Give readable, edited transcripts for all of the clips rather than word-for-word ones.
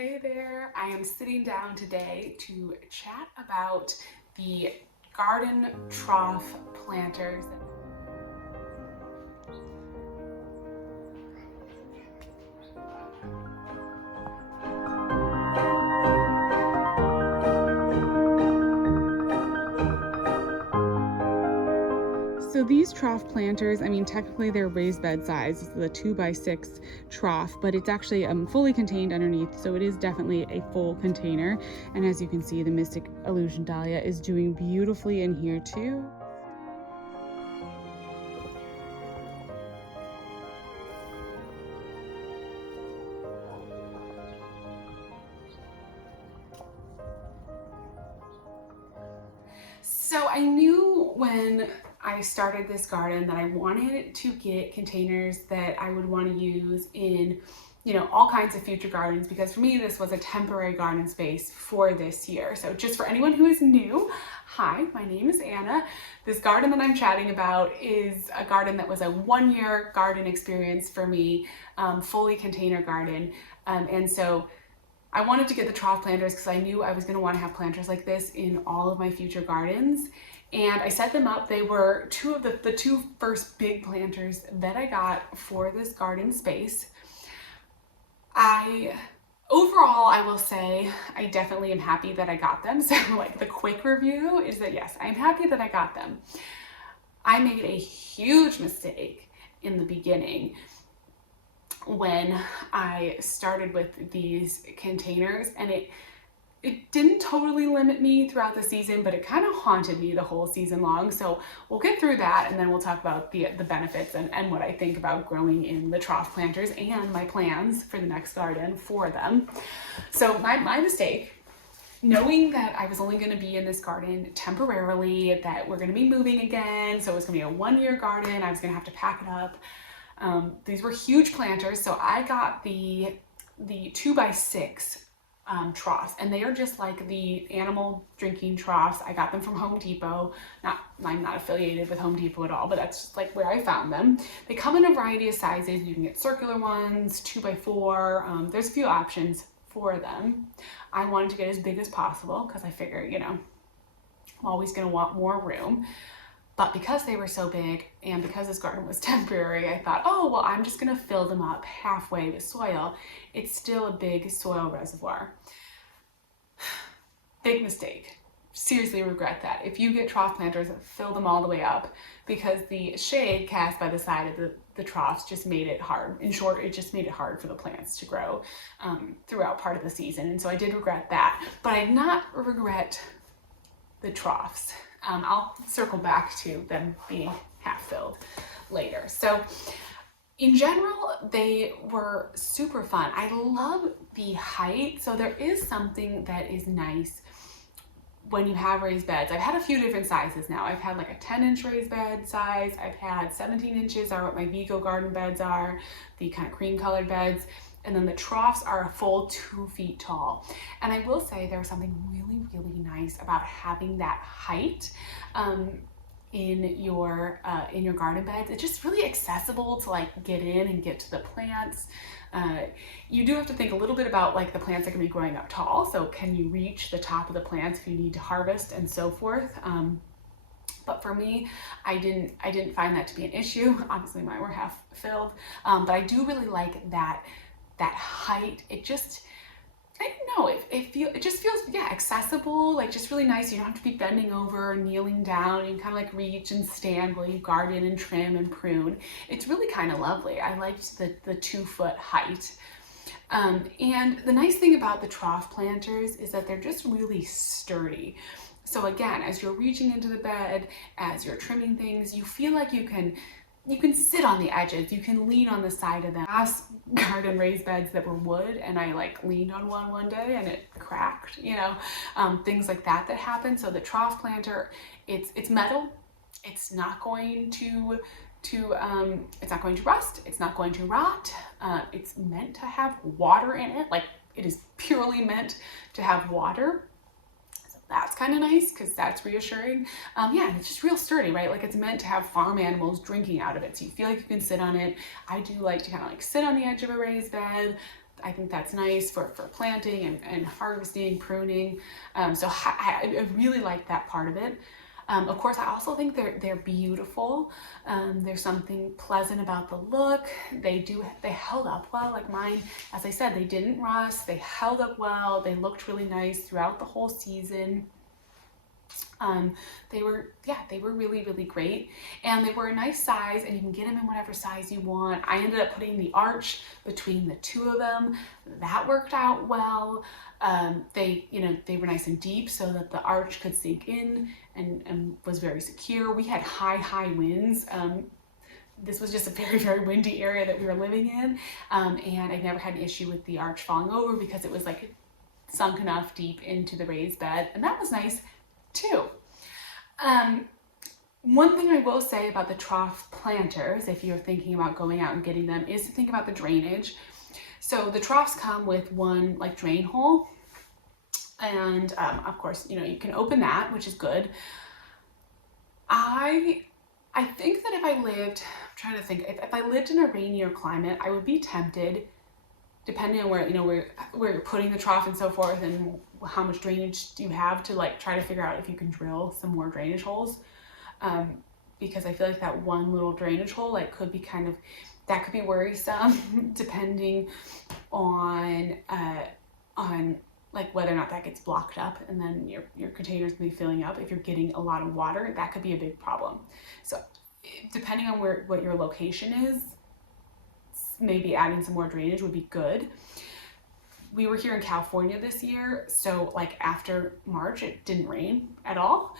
Hey there, I am sitting down today to chat about the garden trough planters. So these trough planters, I mean, technically they're raised bed size. This is a 2x6 trough, but it's actually fully contained underneath. So it is definitely a full container. And as you can see, the Mystic Illusion Dahlia is doing beautifully in here too. So I knew when I started this garden that I wanted to get containers that I would want to use in, all kinds of future gardens, because for me this was a temporary garden space for this year. So just for anyone who is new, hi, my name is Anna. This garden that I'm chatting about is a garden that was a 1-year garden experience for me, fully container garden. And so I wanted to get the trough planters because I knew I was going to want to have planters like this in all of my future gardens. And I set them up. They were two of the two first big planters that I got for this garden space. Overall, I will say I definitely am happy that I got them. So like the quick review is that yes, I'm happy that I got them. I made a huge mistake in the beginning when I started with these containers, and it didn't totally limit me throughout the season, but it kind of haunted me the whole season long. So we'll get through that, and then we'll talk about the benefits and what I think about growing in the trough planters and my plans for the next garden for them. So my mistake, knowing that I was only going to be in this garden temporarily, that we're going to be moving again, so it was going to be a 1-year garden, I was going to have to pack it up. These were huge planters, so I got the 2x6 troughs, and they are just like the animal drinking troughs. I got them from Home Depot. I'm not affiliated with Home Depot at all, but that's just like where I found them. They come in a variety of sizes. You can get circular ones, 2x4. There's a few options for them. I wanted to get as big as possible because I figure, I'm always going to want more room. But because they were so big and because this garden was temporary, I thought, oh, well, I'm just gonna fill them up halfway with soil. It's still a big soil reservoir. Big mistake. Seriously regret that. If you get trough planters, fill them all the way up, because the shade cast by the side of the troughs just made it hard. In short, it just made it hard for the plants to grow throughout part of the season. And so I did regret that, but I did not regret the troughs. I'll circle back to them being half filled later. So in general, they were super fun. I love the height. So there is something that is nice when you have raised beds. I've had a few different sizes now. I've had like a 10-inch raised bed size. I've had 17 inches are what my Vego garden beds are, the kind of cream colored beds. And then the troughs are a full 2 feet tall. And I will say there's something really, really nice about having that height in your garden beds. It's just really accessible to like get in and get to the plants. You do have to think a little bit about like the plants that can be growing up tall. So can you reach the top of the plants if you need to harvest and so forth? But for me, I didn't find that to be an issue. Obviously mine were half filled, but I do really like that height. It just, I don't know, it just feels, yeah, accessible, like just really nice. You don't have to be bending over, kneeling down. You can kind of like reach and stand while you garden and trim and prune. It's really kind of lovely. I liked the 2-foot height. And the nice thing about the trough planters is that they're just really sturdy. So again, as you're reaching into the bed, as you're trimming things, you feel like you can sit on the edges, you can lean on the side of them. Last garden raised beds that were wood, and I like leaned on one day and it cracked, things like that happen. So the trough planter, it's metal. It's not going to it's not going to rust. It's not going to rot. It's meant to have water in it. Like, it is purely meant to have water. That's kind of nice because that's reassuring. Yeah, and it's just real sturdy, right? Like, it's meant to have farm animals drinking out of it, so you feel like you can sit on it. I do like to kind of like sit on the edge of a raised bed. I think that's nice for planting and harvesting, pruning. So I really like that part of it. Of course, I also think they're beautiful. There's something pleasant about the look. They held up well. Like mine, as I said, they didn't rust. They held up well. They looked really nice throughout the whole season. They were really, really great, and they were a nice size, and you can get them in whatever size you want. I ended up putting the arch between the two of them. That worked out well. They were nice and deep so that the arch could sink in and was very secure. We had high winds. This was just a very, very windy area that we were living in, and I never had an issue with the arch falling over because it was like sunk enough deep into the raised bed, and that was nice too. One thing I will say about the Trough Planters, if you're thinking about going out and getting them, is to think about the drainage. So the troughs come with one like drain hole, and of course, you can open that, which is good. I think that if I lived, I'm trying to think, if I lived in a rainier climate, I would be tempted, depending on where you're putting the trough and so forth, and how much drainage do you have, to like try to figure out if you can drill some more drainage holes, because I feel like that one little drainage hole could be worrisome depending on like whether or not that gets blocked up, and then your containers can be filling up. If you're getting a lot of water, that could be a big problem. So depending on what your location is, maybe adding some more drainage would be good. We were here in California this year, so like after March, it didn't rain at all.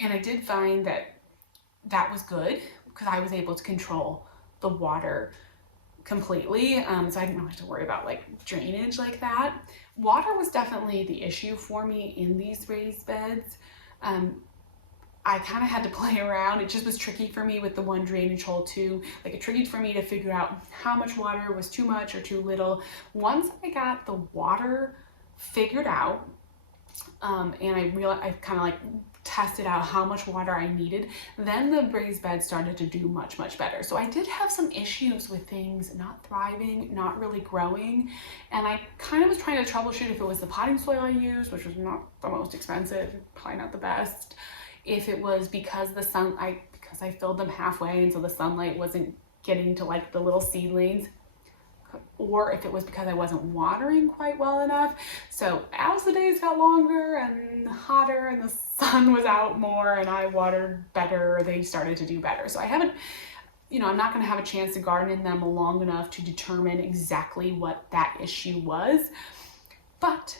And I did find that was good because I was able to control the water completely. So I didn't really have to worry about like drainage like that. Water was definitely the issue for me in these raised beds. I kind of had to play around. It just was tricky for me with the one drainage hole too. Like it tricky for me to figure out how much water was too much or too little. Once I got the water figured out, and I kind of like tested out how much water I needed, then the raised bed started to do much, much better. So I did have some issues with things not thriving, not really growing, and I kind of was trying to troubleshoot if it was the potting soil I used, which was not the most expensive, probably not the best. If it was because because I filled them halfway and so the sunlight wasn't getting to like the little seedlings, or if it was because I wasn't watering quite well enough. So as the days got longer and hotter and the sun was out more and I watered better, they started to do better. So I haven't, I'm not going to have a chance to garden in them long enough to determine exactly what that issue was. But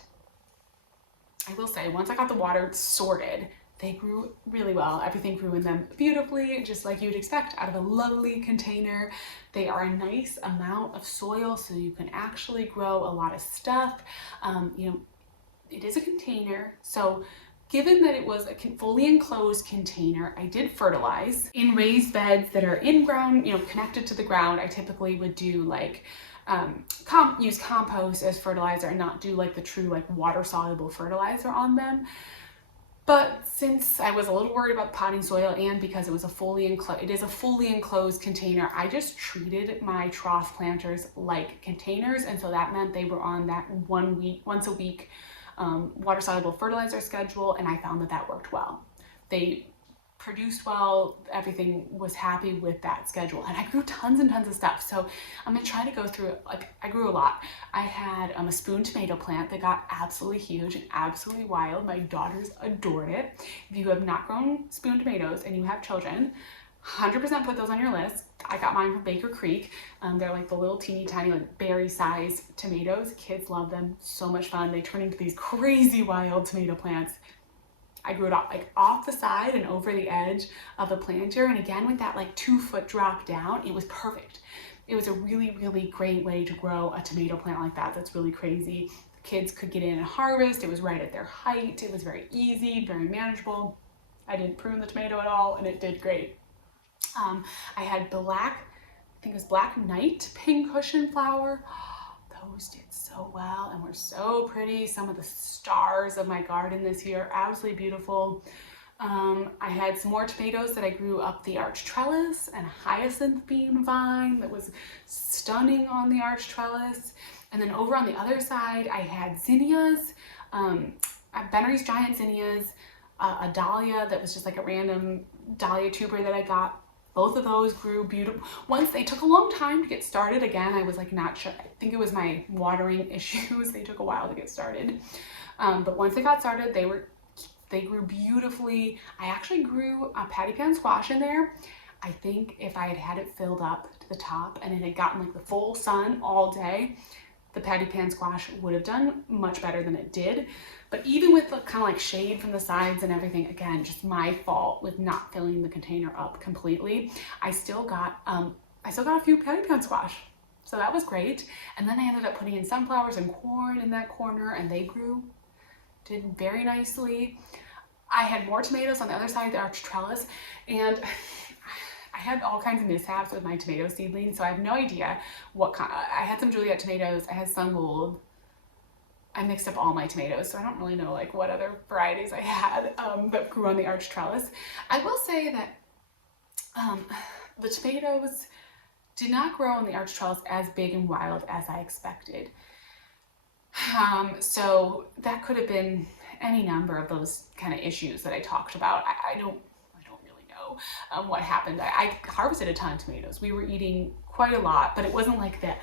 I will say, once I got the water sorted, they grew really well. Everything grew in them beautifully, just like you'd expect out of a lovely container. They are a nice amount of soil, so you can actually grow a lot of stuff. It is a container, so given that it was a fully enclosed container, I did fertilize. In raised beds that are in ground, connected to the ground, I typically would do like use compost as fertilizer and not do like the true like water soluble fertilizer on them. But since I was a little worried about potting soil, and because it is a fully enclosed container, I just treated my Trough Planters like containers, and so that meant they were on that once a week water soluble fertilizer schedule, and I found that worked well. They produced well, everything was happy with that schedule, and I grew tons and tons of stuff. So I'm gonna try to go through it. Like, I grew a lot. I had a spoon tomato plant that got absolutely huge and absolutely wild. My daughters adored it. If you have not grown spoon tomatoes and you have children, 100% put those on your list. I got mine from Baker Creek. They're like the little teeny tiny like berry size tomatoes. Kids love them, so much fun. They turn into these crazy wild tomato plants. I grew it off the side and over the edge of the planter. And again, with that like 2-foot drop down, it was perfect. It was a really, really great way to grow a tomato plant like that. That's really crazy. The kids could get in and harvest. It was right at their height. It was very easy, very manageable. I didn't prune the tomato at all, and it did great. I had Black Knight pincushion flower. Those did so well and were so pretty. Some of the stars of my garden this year, absolutely beautiful. I had some more tomatoes that I grew up the arch trellis, and a hyacinth bean vine that was stunning on the arch trellis. And then over on the other side, I had zinnias, Bennery's giant zinnias, a dahlia that was just like a random dahlia tuber that I got. Both of those grew beautiful. Once they took a long time to get started. Again, I was like not sure. I think it was my watering issues. They took a while to get started. But once they got started, they grew beautifully. I actually grew a patty pan squash in there. I think if I had had it filled up to the top and it had gotten like the full sun all day, the patty pan squash would have done much better than it did. But even with the kind of like shade from the sides and everything, again, just my fault with not filling the container up completely, I still got a few patty pan squash. So that was great. And then I ended up putting in sunflowers and corn in that corner, and they did very nicely. I had more tomatoes on the other side of the arch trellis, and I had all kinds of mishaps with my tomato seedlings, so I have no idea what kind. I had some Juliet tomatoes, I had sun gold. I mixed up all my tomatoes, so I don't really know like what other varieties I had that grew on the arch trellis. I will say that the tomatoes did not grow on the arch trellis as big and wild as I expected. So that could have been any number of those kind of issues that I talked about. I don't really know what happened. I harvested a ton of tomatoes. We were eating quite a lot, but it wasn't like that.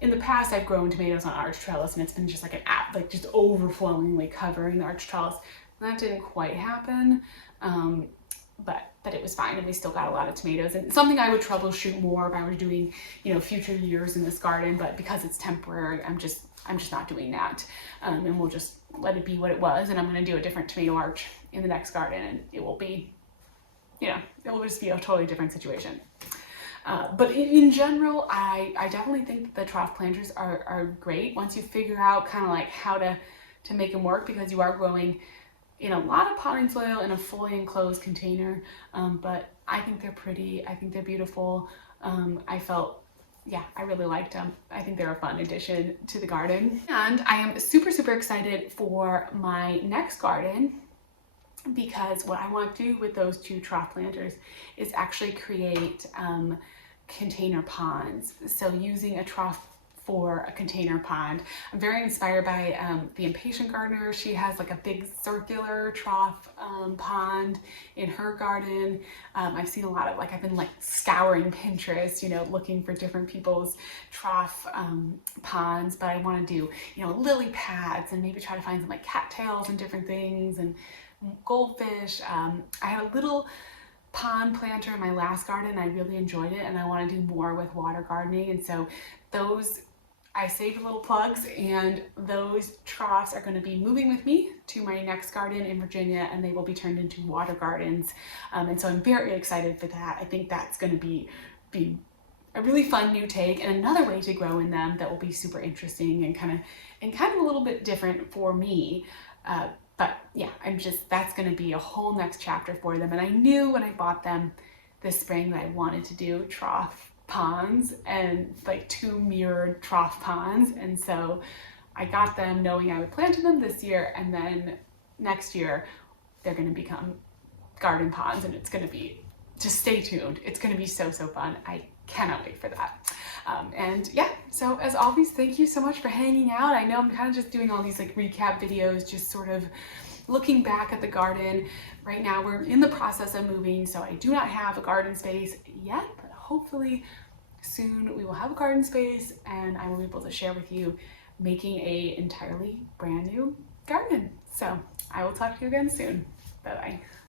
In the past, I've grown tomatoes on arch trellis, and it's been just like just overflowingly covering the arch trellis. That didn't quite happen, but it was fine, and we still got a lot of tomatoes. And something I would troubleshoot more if I were doing, future years in this garden. But because it's temporary, I'm just not doing that, and we'll just let it be what it was. And I'm going to do a different tomato arch in the next garden, and it will be, it will just be a totally different situation. But in general, I definitely think the trough planters are great once you figure out kind of like how to make them work, because you are growing in a lot of potting soil in a fully enclosed container. But I think they're pretty. I think they're beautiful. I really liked them. I think they're a fun addition to the garden. And I am super, super excited for my next garden, because what I want to do with those two trough planters is actually create container ponds. So using a trough for a container pond. I'm very inspired by the Impatient Gardener. She has like a big circular trough pond in her garden. I've seen a lot of I've been like scouring Pinterest, looking for different people's trough ponds, but I want to do, lily pads, and maybe try to find some like cattails and different things, and goldfish. I had a little pond planter in my last garden. I really enjoyed it, and I want to do more with water gardening. And so I saved little plugs, and those troughs are going to be moving with me to my next garden in Virginia, and they will be turned into water gardens. And so I'm very excited for that. I think that's going to be a really fun new take, and another way to grow in them that will be super interesting and kind of a little bit different for me. But yeah, that's going to be a whole next chapter for them. And I knew when I bought them this spring that I wanted to do trough ponds, and like 2 mirrored trough ponds. And so I got them knowing I would plant them this year, and then next year they're going to become garden ponds, and it's going to be, just stay tuned. It's going to be so, so fun. I cannot wait for that. And yeah, so as always, thank you so much for hanging out. I know I'm kind of just doing all these like recap videos, just sort of looking back at the garden. Right now we're in the process of moving, so I do not have a garden space yet, but hopefully soon we will have a garden space, and I will be able to share with you making a entirely brand new garden. So I will talk to you again soon. Bye bye.